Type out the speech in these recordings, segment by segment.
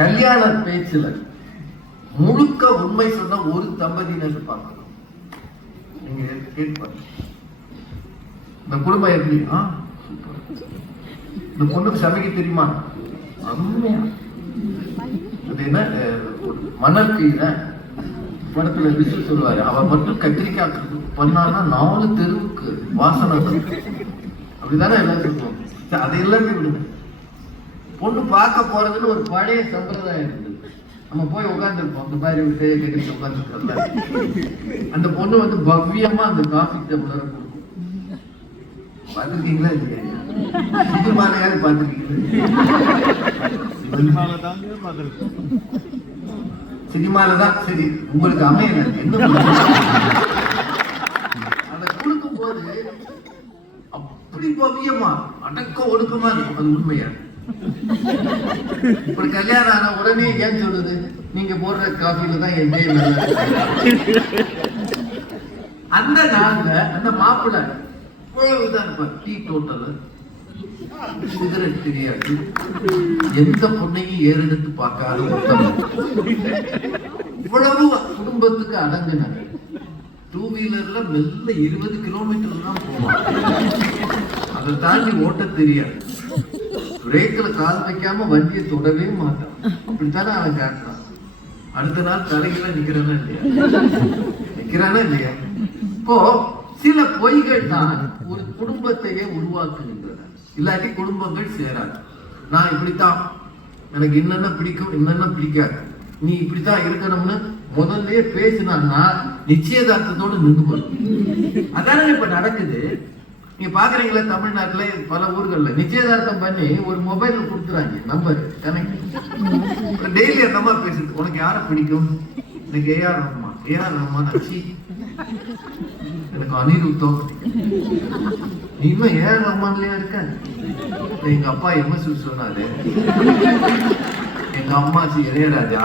கல்யாண பேச்சுல முழுக்க உண்மை சொன்ன ஒரு தம்பதியினர் பார்க்கணும். நீங்க கேட்பாங்க, இந்த குடும்பம் எப்படி? இந்த பொண்ணுக்கு சமைக்க தெரியுமா? அருமையா. அது என்ன மணல் கீழ படத்துல விசில் சொல்லுவாரு, அவன் மட்டும் கத்திரிக்காய் பண்ணான்னா 4 தெருவுக்கு வாசனை. அப்படிதானே எல்லாம் சொல்லுவோம். அது எல்லாமே விடுங்க. பொண்ணு பார்க்க போறதுன்னு ஒரு பழைய சம்பிரதாயம் இருந்தது. நம்ம போய் உட்காந்துருப்போம், அந்த மாதிரி ஒரு கையை கட்டிட்டு உட்காந்துருக்கல. அந்த பொண்ணு வந்து பவ்யமா அந்த காஃபி டம்ளரை கொடுக்கும். பார்த்துருக்கீங்களா இல்லையா? சினிமாலையாவது பார்த்துருக்கீங்களா? சினிமாலதான். சரி, உங்களுக்கு அமையல என்ன அதை கொடுக்கும் போது அப்படி பவ்யமா அடக்க ஒடுக்கமா இருக்கும். அது உண்மையா? இப்படி கல்யாணம் ஆன உடனே ஏன் சொல்லுது, நீங்க போடுற காஃபில தான் என் டே நல்லா. அந்த நாள்ல அந்த மாப்பிள்ளை இவ்வளவுதான் இருப்பார். டீ டோட்டல், சிகரெட் தெரியாது, எந்த பொண்ணையும் ஏறெடுத்து பார்க்காத ஒருத்தம். இவ்வளவு குடும்பத்துக்கு அடங்குனாங்க. 2 வீலர்ல மெல்ல 20 கிலோமீட்டர் தான் போவாங்க. அதை தாண்டி ஓட்ட தெரியாது. பிரேக்ல கால் வைக்காம வண்டியை தொடவே மாட்டான். அப்படித்தானே அவன் காட்டுறான். அடுத்த நாள் தலையில நிக்கிறானா இல்லையா? இப்போ சில பொய்கள் தான் ஒரு குடும்பத்தையே உருவாக்குகின்றன. இல்லாட்டி குடும்பங்கள் சேராது. நான் இப்படித்தான், எனக்கு என்னென்ன பிடிக்கும் என்னென்ன பிடிக்காது, நீ இப்படித்தான் இருக்கணும்னு முதல்லயே பேசினா நிச்சயதார்த்தத்தோடு நின்று போகும். அதானே இப்ப நடக்குது. நீங்க பாக்குறீங்களா, தமிழ்நாட்டுல பல ஊர்கள்ல நிச்சயதார்த்தம் பண்ணி ஒரு மொபைல் கொடுத்துறாங்க, நம்பர் கனெக்ட். டெய்லி அந்த அம்மா பேசுறது, உனக்கு யார பிடிக்கும்? எனக்கு ஏஆர் ரஹ்மான் அச்சி, எனக்கு அனிருத்தம். நீ இன்னும் ஏஆர் ரஹ்மான்லயா இருக்க? எங்க அப்பா எம்எஸ் சொன்னாரு, எங்க அம்மாச்சி இளையராஜா,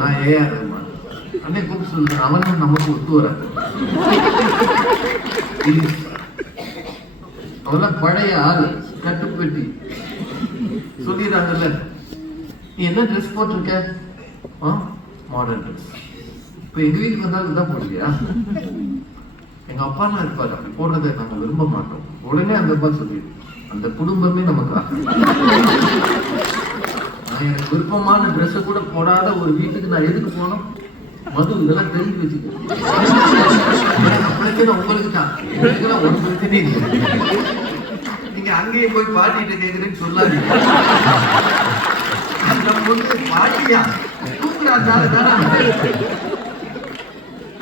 நான் ஏஆர் ரஹ்மான். அன்னை கூப்பிட்டு சொல்றேன், அவனும் நமக்கு ஒத்து வர. அவெல்லாம் பழைய ஆளு, கட்டுப்பெட்டி சொல்லிடுறாங்கல்ல. நீ என்ன ட்ரெஸ் போட்டிருக்க? Modern dress. இப்ப எங்க வீட்டுக்கு வந்தாலும் தான் போடுறியா? எங்க அப்பா எல்லாம் இருப்பாரு, அப்படி போடுறதை நாங்க விரும்ப மாட்டோம். உடனே அந்த அப்பா சொல்லிடு, அந்த குடும்பமே நமக்கு. நான் எனக்கு விருப்பமான ட்ரெஸ் கூட போடாத ஒரு வீட்டுக்கு நான் எதுக்கு போனோம்? மது இதெல்லாம் தெரிஞ்சு வச்சுக்கோ. பிரச்சனை உங்களுக்கு தான், ஒரு பிரச்சனை இல்லை. நீங்க அங்கேயே போய் பாட்டிட்டு கேக்குறேன்னு சொல்லாதீங்க. அந்த பொண்ணு பாட்டியா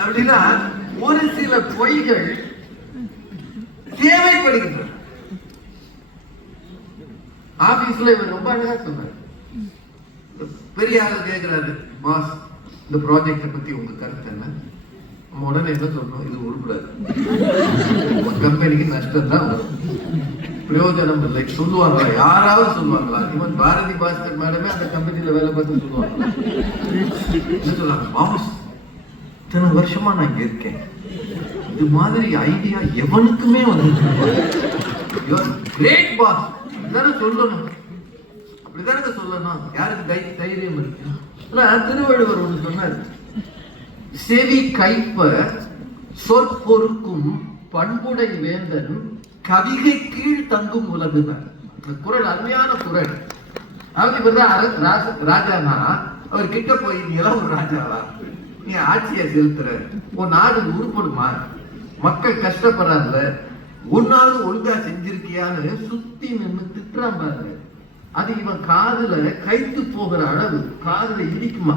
அப்படின்னா ஒரு சில பொய்கள் தேவைப்படுகின்றன. ஆபீஸ்ல இவர் ரொம்ப அழகா சொன்னார். பெரிய ஆளு கேட்கிறாரு, பாஸ் இந்த ப்ராஜெக்டை பத்தி உங்க கருத்து என்ன? நம்ம உடனே என்ன சொல்றோம், இது உருப்படாது, கம்பெனிக்கு நஷ்டம் தான் வரும், பிரயோஜனம் இல்லை. சொல்லுவாங்களா? யாராவது சொல்லுவாங்களா? இவன் பாரதி பாஸ்கர் மேடமே அந்த கம்பெனியில வேலை பார்த்து சொல்லுவாங்க. என்ன சொல்றாங்க, பாஸ் இத்தனை வருஷமா நான் இங்க இருக்கேன், இது மாதிரி ஐடியா எவனுக்குமே வந்து கிரேட் பாஸ் அப்படிதானே சொல்லணும். அப்படிதானே சொல்லணும். யாருக்கு தைரியம் இருக்கு? திருவள்ளுவர் ஒன்று சொன்னார், செவி கைப்ப சொற்பொருக்கும் பண்புடை வேந்தன் கவிகை கீழ் தங்கும் உலகுனர். குரல் அருமையான குரல். அதாவது இவர்தான் ராஜானா, அவர் கிட்ட போய் நீ எல்லாம் ஒரு ராஜாவா, நீ ஆட்சியை செலுத்துற, உன் நாடு உருப்படுமா, மக்கள் கஷ்டப்படுறாங்கல்ல, ஒன்னாவது ஒழுங்கா செஞ்சிருக்கியான்னு சுத்தி நின்று திட்டுறான் பாருங்க. அது இவன் காதுல கைத்து போகிற அளவு காதுல இடிக்குமா.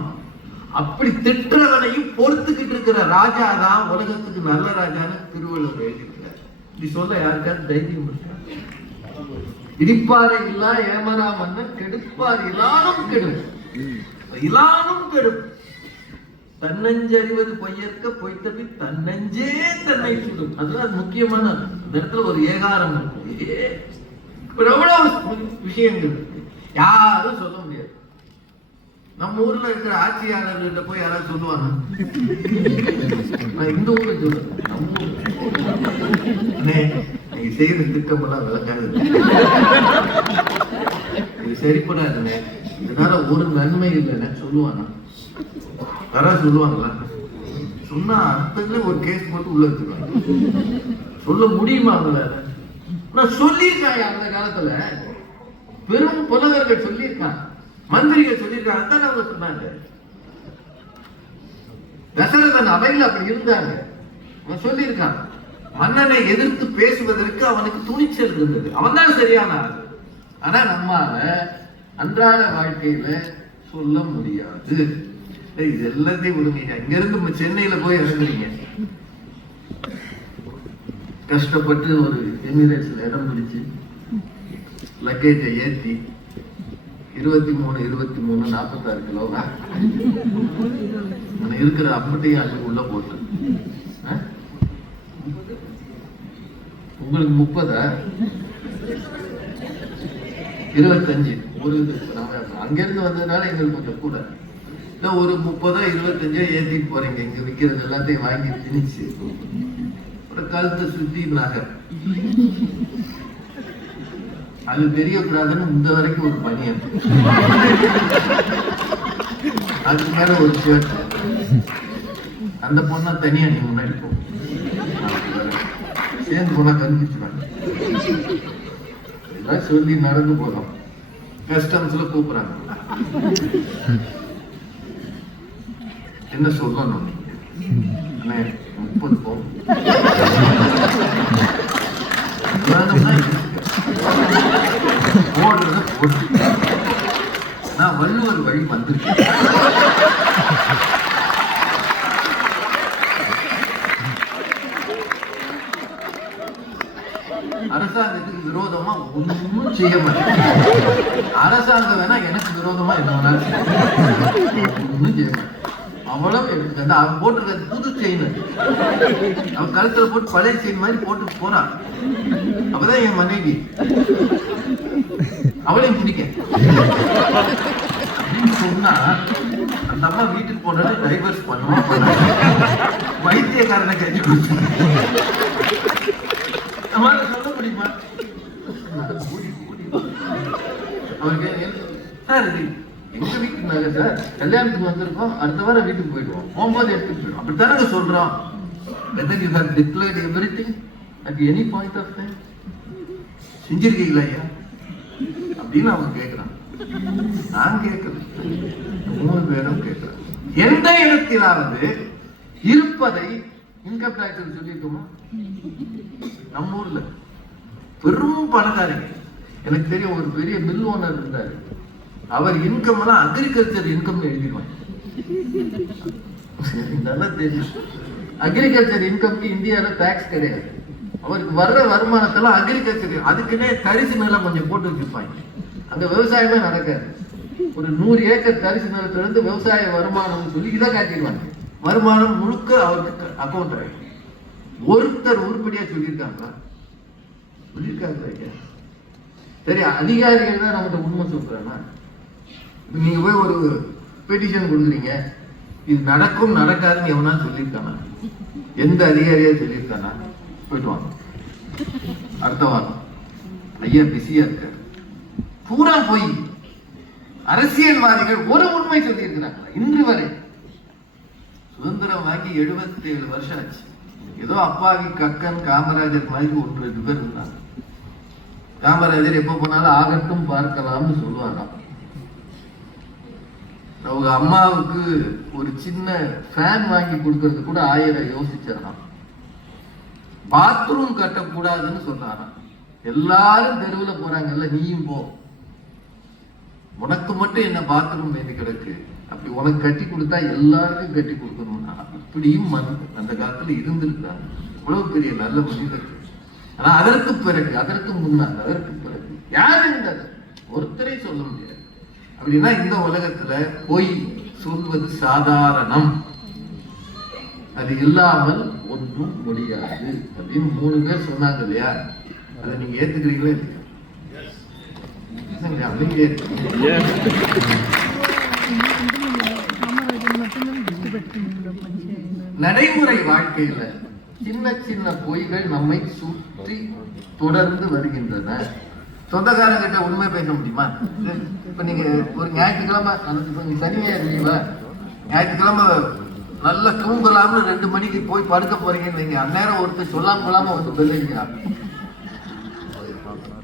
அப்படி திட்டுறவனையும் பொறுத்துக்கிட்டு இருக்கிற ராஜா தான் உலகத்துக்கு நல்ல ராஜான்னு திருவள்ளுவர் எழுதியிருக்கிறார். இப்படி சொல்ல யாருக்காவது தைரியம் இருக்கா? இடிப்பாறை இல்லா ஏமரா மன்னன் கெடுப்பார் இலானும் கெடும், இலானும் கெடும். தன்னஞ்சறிவது பொய்யற்க பொய்த்தபி தன்னஞ்சே தன்னை சுடும். அதுதான் முக்கியமான இடத்துல ஒரு ஏகாரம் இருக்கு. எவ்வளவு விஷயங்கள் யாரும் சொல்ல முடியாது. நம்ம ஊர்ல இருக்கிற ஆட்சியாளர்கிட்ட போய் யாராவது சொல்லுவாங்க? நான் இந்த ஊர்ல சொல்றேன், நம்ம நீங்க செய்யற திட்டம் எல்லாம் விளக்காது, இது சரிப்படாதுன்னு இதனால ஒரு நன்மை இல்லைன்னு சொல்லுவாங்க. யாராவது சொல்லுவாங்களா? சொன்னா அர்த்தத்துல ஒரு கேஸ் போட்டு உள்ள வச்சுருவாங்க. சொல்ல முடியுமா அவங்களால? நான் சொல்லியிருக்காங்க. அந்த காலத்துல பெரும் புலவர்கள் சொல்லியிருக்காங்க, மந்திரிகள் சொல்லியிருக்காங்க. அதான் அவங்க சொன்னாங்க. தசரதன் அவையில் அப்படி இருந்தாங்க. அவன் சொல்லியிருக்கான், மன்னனை எதிர்த்து பேசுவதற்கு அவனுக்கு துணிச்சல் இருந்தது. அவன் தான் சரியான ஆள். ஆனா நம்மால அன்றாட வாழ்க்கையில சொல்ல முடியாது. இது எல்லாத்தையும் விடுங்க. இங்க இருந்து சென்னையில போய் இறங்குறீங்க, கஷ்டப்பட்டு ஒரு எமிரேட்ஸ்ல இடம் பிடிச்சு லக்கேஜை ஏற்றி 23 46 கிலோ இருக்கிற அப்பட்டையும் அள்ளி உள்ள போட்டு, உங்களுக்கு 30 25 ஒரு அங்கிருந்து வந்ததுனால எங்களுக்கு கொஞ்சம் கூட இல்லை, ஒரு 30 25 ஏற்றிட்டு போறீங்க. இங்க விற்கிறது எல்லாத்தையும் வாங்கி திணிச்சு ஒரு கழுத்தை சுத்தி நகர், அது தெரியக்கூடாதுன்னு இந்த வரைக்கும் ஒரு பனியன், அதுக்கு மேல ஒரு ஷர்ட். அந்த பொண்ணா தனியா நீ முன்னாடி போ, சேர்ந்து போனா கண்டுபிடிச்சுவாங்க. இதெல்லாம் சொல்லி நடந்து போகலாம். கஸ்டம்ஸ்ல கூப்பிடுறாங்க, என்ன சொல்லணும்? 30 போகும். நான் வள்ளுவர் வழி வந்திருக்கேன். அரசாங்கத்துக்கு விரோதமா ஒன்றும் செய்ய மாட்டேன். அரசாங்கம் வேணா எனக்கு விரோதமா என்ன ஒன்றும் செய்ய மாட்டேன். அவ்வளவு அவன் போட்டிருக்க புது செயின், அவன் கழுத்துல போட்டு பழைய செயின் மாதிரி போட்டு போறான். அப்பதான் என் மனைவி அவளையும் பிடிக்க அப்படின்னு சொன்னா, அந்த அம்மா வீட்டுக்கு போனது டைவர்ஸ் பண்ணுவோம், வைத்தியக்காரனை கட்சி கொடுத்து நம்மளால சொல்ல முடியுமா? அவருக்கு சார் இது எங்க வீட்டுனாங்க சார், கல்யாணத்துக்கு வந்திருக்கோம், அடுத்த வாரம் வீட்டுக்கு போயிடுவோம், போகும்போது எடுத்துட்டு போயிடுவோம். அப்படித்தானே சொல்றோம். whether you have declared everything at any point of time, செஞ்சிருக்கீங்களா ஐயா அப்படின்னு அவங்க கேட்கிறான். நான் கேட்கிறேன், 3 பேரும் கேட்கிறேன். எந்த இடத்திலாவது இருப்பதை இன்கம் டாக்ஸ் சொல்லியிருக்கோமா? நம்ம ஊர்ல பெரும் பணக்காரங்க, எனக்கு தெரியும் ஒரு பெரிய மில் ஓனர் இருந்தாரு. அவர் இன்கம் எல்லாம் அக்ரிகல்ச்சர் இன்கம் எழுதிடுவாங்க. நல்லா தெரியும், அக்ரிகல்ச்சர் இன்கம்க்கு இந்தியாவில டாக்ஸ் கிடையாது. அவருக்கு வர்ற வருமானத்தெல்லாம் அக்ரிகல்ச்சர், அதுக்குன்னே தரிசு நிலம் கொஞ்சம் போட்டு வச்சிருப்பாங்க. அந்த விவசாயமே நடக்காது. ஒரு 100 ஏக்கர் தரிசு நிலத்துல இருந்து விவசாய வருமானம் சொல்லி இதை காட்டிடுவாங்க. வருமானம் முழுக்க அவருக்கு அக்கௌண்ட் ஆகும். ஒருத்தர் உருப்படியா சொல்லியிருக்காங்களா? சொல்லியிருக்காங்க. சரி, அதிகாரிகள் தான் நம்மகிட்ட உண்மை சொல்றாங்க. நீங்க போய் ஒரு பெட்டிஷன் கொடுக்குறீங்க, இது நடக்கும் நடக்காதுன்னு எவனா சொல்லியிருக்கானா? எந்த அதிகாரியா சொல்லியிருக்கானா? போயிட்டு வாங்க, அடுத்த வாரம் ஐயா பிஸியா இருக்காரு. பூரா போய் அரசியல்வாதிகள் ஒரு உண்மை சொல்லி இருக்கிறாங்களா? இன்று வரை சுதந்திரம் வாங்கி 77 வருஷம் ஆச்சு. ஏதோ அப்பாவி கக்கன் காமராஜர் மாதிரி 1-2 பேர் இருந்தாங்க. காமராஜர் எப்ப போனாலும் ஆகட்டும் பார்க்கலாம்னு சொல்லுவாங்க. அவங்க அம்மாவுக்கு ஒரு சின்ன ஃபேன் வாங்கி கொடுக்கறது கூட 1000 யோசிச்சிடலாம். பாத்ரூம் கட்டக்கூடாதுன்னு சொன்னாராம். எல்லாரும் தெருவில் போறாங்கல்ல, நீயும் போ, உனக்கு மட்டும் என்ன பாத்ரூம் வேண்டி கிடக்கு, அப்படி உனக்கு கட்டி கொடுத்தா எல்லாருக்கும் கட்டி கொடுக்கணும்னா இப்படியும் அந்த காலத்துல இருந்திருக்காங்க. இவ்வளவு பெரிய நல்ல மனிதர்கள். ஆனா அதற்கு பிறகு, அதற்கு முன்னால், அதற்கு பிறகு யாரு இருந்தது? ஒருத்தரை சொல்ல முடியாது. அப்படின்னா இந்த உலகத்துல பொய் சொல்வது சாதாரணம், அது இல்லாமல் ஒன்றும் முடியாது அப்படின்னு 3 பேர் சொன்னாங்க இல்லையா? அதை நீங்க ஏத்துக்கிறீங்களா இல்லையா? நடைமுறை வாழ்க்கையில சின்ன சின்ன பொய்கள் நம்மை சுற்றி தொடர்ந்து வருகின்றன. சொந்தக்காரங்கிட்ட உண்மை பேச முடியுமா? இப்ப நீங்க ஒரு ஞாயிற்றுக்கிழமை, சனியா லீவா, ஞாயிற்றுக்கிழமை நல்லா தூங்கலாம்னு 2 மணிக்கு போய் படுக்க போறீங்கன்னு நீங்க அந்நேரம் ஒருத்தர் சொல்லாம வந்து பெல் அடிக்கிறாங்க.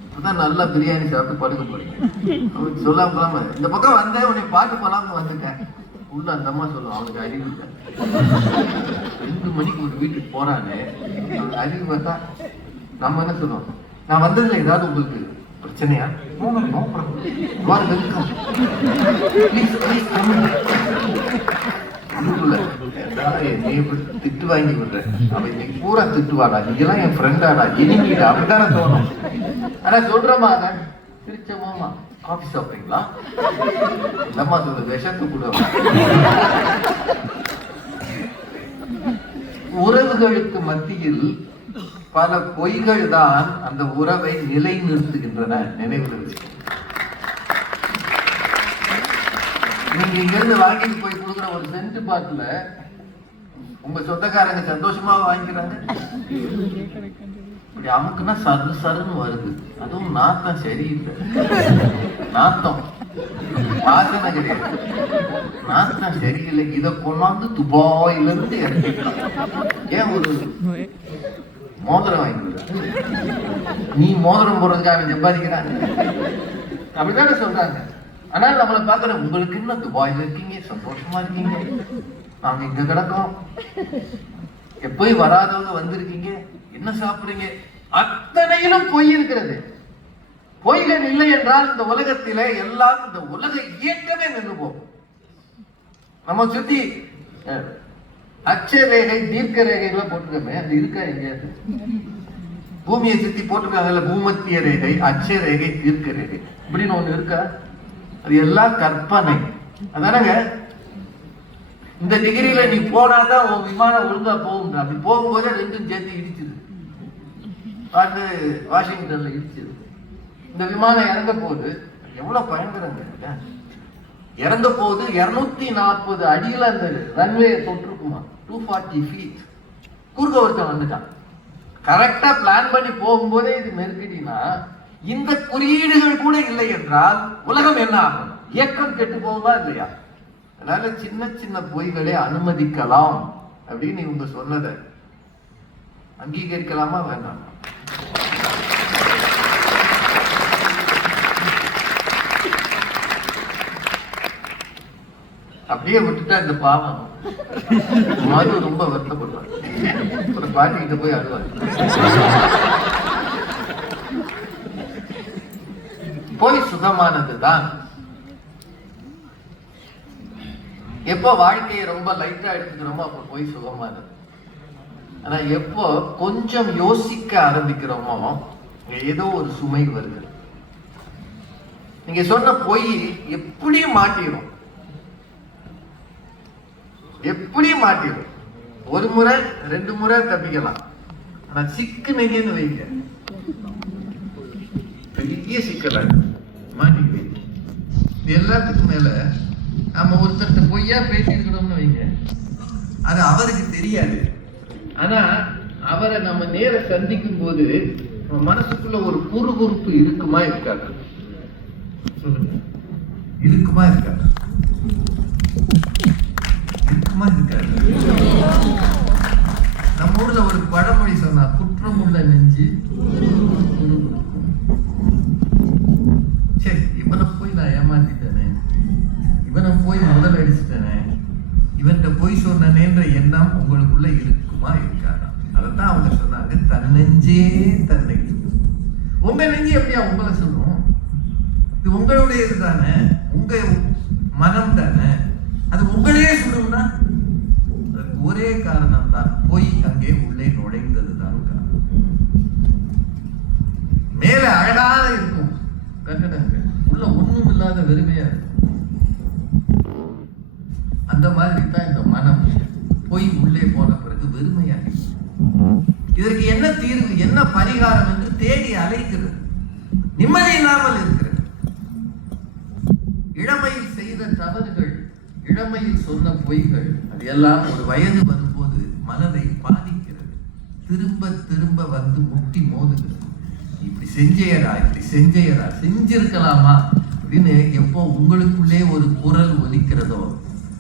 அப்பதான் நல்லா பிரியாணி சாப்பிட்டு படுக்க போறீங்க. சொல்லாம இந்த பக்கம் வந்தேன், உன்னை பாட்டு போலாம்னு வந்துட்டேன். உள்ள அந்த அம்மா சொல்லுவோம், அவனுக்கு அறிவு இல்லை. 2 மணிக்கு ஒரு வீட்டுக்கு போறானே, அவனுக்கு அறிவு பார்த்தா நம்ம என்ன சொல்லுவோம், நான் வந்ததுல ஏதாவது உங்களுக்கு பிரச்சனையா? திட்டு வாங்கி விடுறேன், அவன் இன்னைக்கு பூரா திட்டுவாடா, நீங்கெல்லாம் என் ஃப்ரெண்டாடா, இனிமீடா, அப்படித்தானே தோணும். ஆனா சொல்றமா திருச்சமாமா காஃபி சாப்பிடுறீங்களா? இல்லம்மா சொல்ல விஷத்து கூட. உறவுகளுக்கு மத்தியில் பல பொய்கள் தான் அந்த உறவை நிலைநிறுத்துகின்றன. நினைவில் வச்சு, நீங்க இங்கிருந்து வாங்கிட்டு போய் கொடுக்குற ஒரு சென்ட் பாட்டில உங்க சொந்தக்காரங்க சந்தோஷமா வாங்கிக்கிறாங்க. இப்படி அமுக்குன்னா சரு சருன்னு வருது. அதுவும் நாத்தம் சரியில்லை, நாத்தம் வாசனை கிடையாது, நாத்தம் சரியில்லை. இதை கொண்டாந்து துபாயில இருந்து இறக்கிக்கலாம். ஏன் ஒரு மோதிரம் வாங்கி, நீ மோதிரம் போடுறதுக்கு அவன் சம்பாதிக்கிறாங்க, அப்படித்தானே சொல்றாங்க. ஆனால் நம்மளை பார்க்கற, உங்களுக்கு இன்னும் துபாயில இருக்கீங்க, சந்தோஷமா இருக்கீங்க, நாங்க இங்க கிடக்கோம், எப்போய் வராதவங்க வந்திருக்கீங்க, என்ன சாப்பிடுறீங்க, அத்தனையிலும் பொய் இருக்கிறது. பொய்கள் இல்லை என்றால் இந்த உலகத்திலே எல்லாம், இந்த உலக இயக்கமே நின்று போகும். நம்ம சுத்தி அட்சரேகை தீர்க்க ரேகைகளை போட்டுக்கமே, அது இருக்கா எங்கேயாவது? பூமியை சுத்தி போட்டுருக்காங்கல்ல, பூமத்திய ரேகை, அட்சரேகை, தீர்க்க ரேகை இப்படின்னு ஒண்ணு இருக்கா? அது எல்லாம் கற்பனை. அதானங்க, இந்த டிகிரியில நீ போனாதான் உன் விமானம் ஒழுங்கா போகும். அப்படி போகும்போதே 2ம் சேர்த்து இடிச்சுது. பார்த்து வாஷிங்டன்ல இடிச்சுது. இந்த விமானம் இறங்க போகுது, எவ்வளவு பயங்கரங்க. இறங்க போகுது 240 அடியில அந்த ரன்வே தொற்றுக்குமா, 240 feet. குறுக்க ஒருத்தன் வந்துட்டான். கரெக்டா பிளான் பண்ணி போகும்போதே இது நெருக்கடினா, இந்த குறியீடுகள் கூட இல்லை என்றால் உலகம் என்ன ஆகும்? இயக்கம் கெட்டு போகுமா இல்லையா? அதனால சின்ன சின்ன பொய்களை அனுமதிக்கலாம் அப்படின்னு இவங்க சொன்னதை அங்கீகரிக்கலாமா வேண்டாம்? அப்படியே விட்டுட்டா இந்த பாவம் மது ரொம்ப வருத்தப்படுவார். ஒரு பாட்டிக்கிட்ட போய் அழுவார். போய் சுகமானதுதான். எப்போ வாழ்க்கையை ரொம்ப லைட்டா எடுத்துக்கிறோமோ அப்போ போய் சுகமானது. ஆனா எப்போ கொஞ்சம் யோசிக்க ஆரம்பிக்கிறோமோ ஏதோ ஒரு சுமை வருது. நீங்க சொன்ன பொய் எப்படியும் மாட்டிடும், எப்படியும் மாட்டிடும். 1 முறை 2 முறை தப்பிக்கலாம். ஆனா சிக்குனீங்கன்னு வைங்க, பெரிய சிக்கல மாட்டிக்கு. எல்லாத்துக்கும் மேல நம்ம ஒருத்தர்கிட்ட பொய்யா பேசியிருக்கிறோம்னு வைங்க, அது அவருக்கு தெரியாது. ஆனா அவரை நம்ம நேர சந்திக்கும் போது மனசுக்குள்ள ஒரு குறுகுறுப்பு இருக்குமா இருக்காது? சொல்லுங்க, இருக்குமா இருக்காது? இருக்குமா இருக்காது? நம்ம ஊர்ல ஒரு பழமொழி சொன்னா, குற்றம் உள்ள நெஞ்சு சரி, இவனை போய் நான் ஏமாத்திட்டேனே, இவனை போய் முதல் அடிச்சுட்டேனே, இவன்கிட்ட போய் சொன்னேன்ற எண்ணம் உங்களுக்குள்ள இருக்குமா இருக்காதா? அதைத்தான் அவங்க சொன்னாங்க, தன்னெஞ்சே தன்னை. உங்க நெஞ்சு எப்படியா உங்களை சொல்லும்? இது உங்களுடையது தானே, உங்க மனம் தானே, அது உங்களையே சொல்லும்னா ஒரே காரணம் தான், பொய் அங்கே உள்ளே நுழைந்தது தான் காரணம். மேல அழகாக இருக்கும் கட்டடங்கள், உள்ள ஒண்ணும் இல்லாத வெறுமையா இருக்கும். அந்த மாதிரி தான் இந்த மனம், பொய் உள்ளே போன பிறகு வெறுமையா இருக்கும். இதற்கு என்ன தீர்வு, என்ன பரிகாரம் என்று தேடி அலைக்கிறது, நிம்மதி இல்லாமல் இருக்கிறது. இளமையில் செய்த தவறுகள், இளமையில் சொன்ன பொய்கள், அது எல்லாம் ஒரு வயது வரும்போது மனதை பாதிக்கிறது, திரும்ப திரும்ப வந்து முட்டி மோதுகிறது. இப்படி செஞ்சேயடா செஞ்சிருக்கலாமா அப்படின்னு எப்போ உங்களுக்குள்ளே ஒரு குரல் ஒலிக்கிறதோ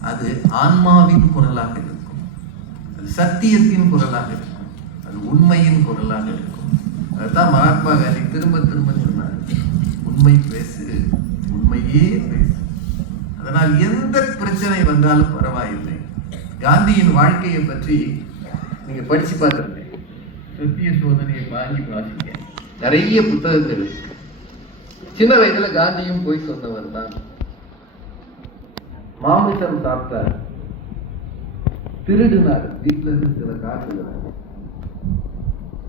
அது ஆன்மாவின் குரலாக இருக்கும், அது சத்தியத்தின் குரலாக இருக்கும், அது உண்மையின் குரலாக இருக்கும். அதுதான் மகாத்மா காந்தி திரும்ப திரும்ப சொன்னார், உண்மை பேசு, உண்மையே பேசு. அதனால் எந்த பிரச்சனை வந்தாலும் பரவாயில்லை. காந்தியின் வாழ்க்கையை பற்றி நீங்க படிச்சு பார்த்துருந்தேன், சத்திய சோதனையை வாங்கி வாசிக்க நிறைய புத்தகங்கள். சின்ன வயதுல காந்தியும் போய் சொன்னவர் தான். மாமிசம் சாப்பிட்டார், திருடினார், வீட்டுல இருந்து சில காசுகள்,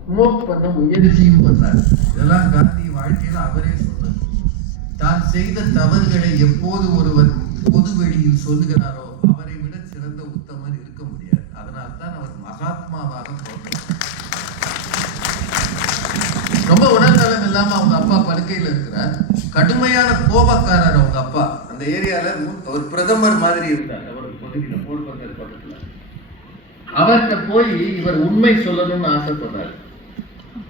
ஸ்மோக் பண்ண முயற்சியும் பண்ணார். இதெல்லாம் காந்தி வாழ்க்கையில அவரே சொன்னார். தான் செய்த தவறுகளை எப்போது ஒருவர் பொது வெளியில் சொல்லுகிறாரோ அவரை விட சிறந்த உத்தமர் இருக்க முடியாது. அதனால்தான் அவர் மகாத்மாவாக போட்டார். ரொம்ப உடல்நலம் இல்லாம அவங்க அப்பா படுக்கையில இருக்கிறார். கடுமையான கோபக்காரர் அவங்க அப்பா. அந்த ஏரியால ஒரு பிரதமர் மாதிரி இருந்தார். அவர்கிட்ட போய் இவர் உண்மை சொல்லணும்னு ஆசைப்படுறாரு.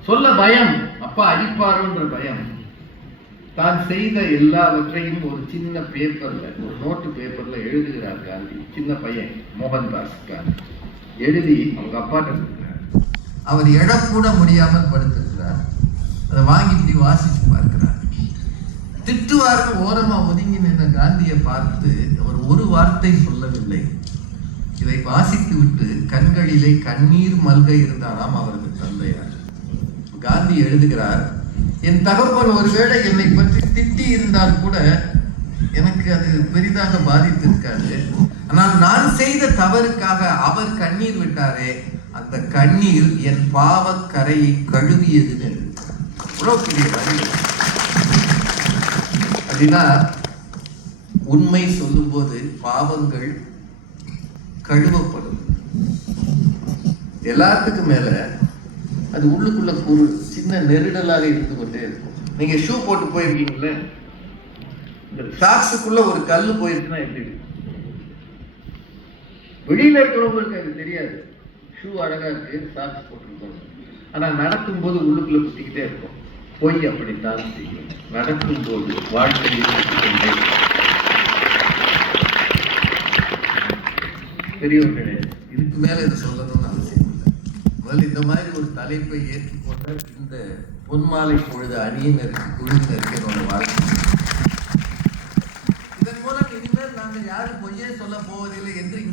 சொல்ல பயம், அப்பா அடிப்பாருன்ற பயம். தான் செய்த எல்லாவற்றையும் ஒரு சின்ன பேப்பர்ல, ஒரு நோட்டு பேப்பர்ல எழுதுகிறார் காந்தி. சின்ன பையன் மோகன்தாஸ் காந்தி எழுதி அவங்க அப்பாட்ட கொடுக்கிறார். அவர் எழக்கூட முடியாமல் படுத்திருக்கிறார். அதை வாங்கி இப்படி வாசிச்சு பார்க்கிறார். திட்டுவார்னு ஓரமா ஒதுங்கி நின்ற காந்தியை பார்த்து அவர் ஒரு வார்த்தை சொல்லவில்லை. இதை வாசித்து விட்டு கண்களிலே கண்ணீர் மல்க இருந்தாராம் அவரது தந்தையார். காந்தி எழுதுகிறார், என் தகப்பன் ஒருவேளை என்னை பற்றி திட்டி இருந்தால் கூட எனக்கு அது பெரிதாக பாதித்திருக்காது. ஆனால் நான் செய்த தவறுக்காக அவர் கண்ணீர் விட்டாரே, அந்த கண்ணீர் என் பாவ கரையை கழுவியது. எவ்வளவு பெரிய வரி! அப்படின்னா உண்மை சொல்லும் போது பாவங்கள் கழுவப்படும். எல்லாத்துக்கும் மேல அது உள்ளுக்குள்ள ஒரு சின்ன நெருடலாக இருந்து கொண்டே இருக்கும். நீங்க ஷூ போட்டு போயிருக்கீங்கல்ல, இந்த சாக்ஸுக்குள்ள ஒரு கல்லு போயிருக்குன்னா எப்படி இருக்கும்? வெளியில இருக்கிறவங்களுக்கு அது தெரியாது. ஷூ அழகா இருக்கு, சாக்ஸ் போட்டுருக்கோம். ஆனா நடக்கும் போது உள்ளுக்குள்ள குத்திக்கிட்டே இருக்கும். பொய் அப்படித்தான் செய்யும். நடக்கும் போது வாழ்க்கையில் பெரியவர்களே, இதுக்கு மேல இதை சொல்லணும்னு அவசியம் இல்லை. முதல்ல இந்த மாதிரி ஒரு தலைப்பை ஏற்றுக்கொண்ட இந்த பொன்மாலை பொழுது அணியினருக்கு குழுவினருக்கு என்னோட வாழ்க்கை. இதன் மூலம் இனிமேல் நாங்கள் யாரும் பொய்யே சொல்ல போவதில்லை என்று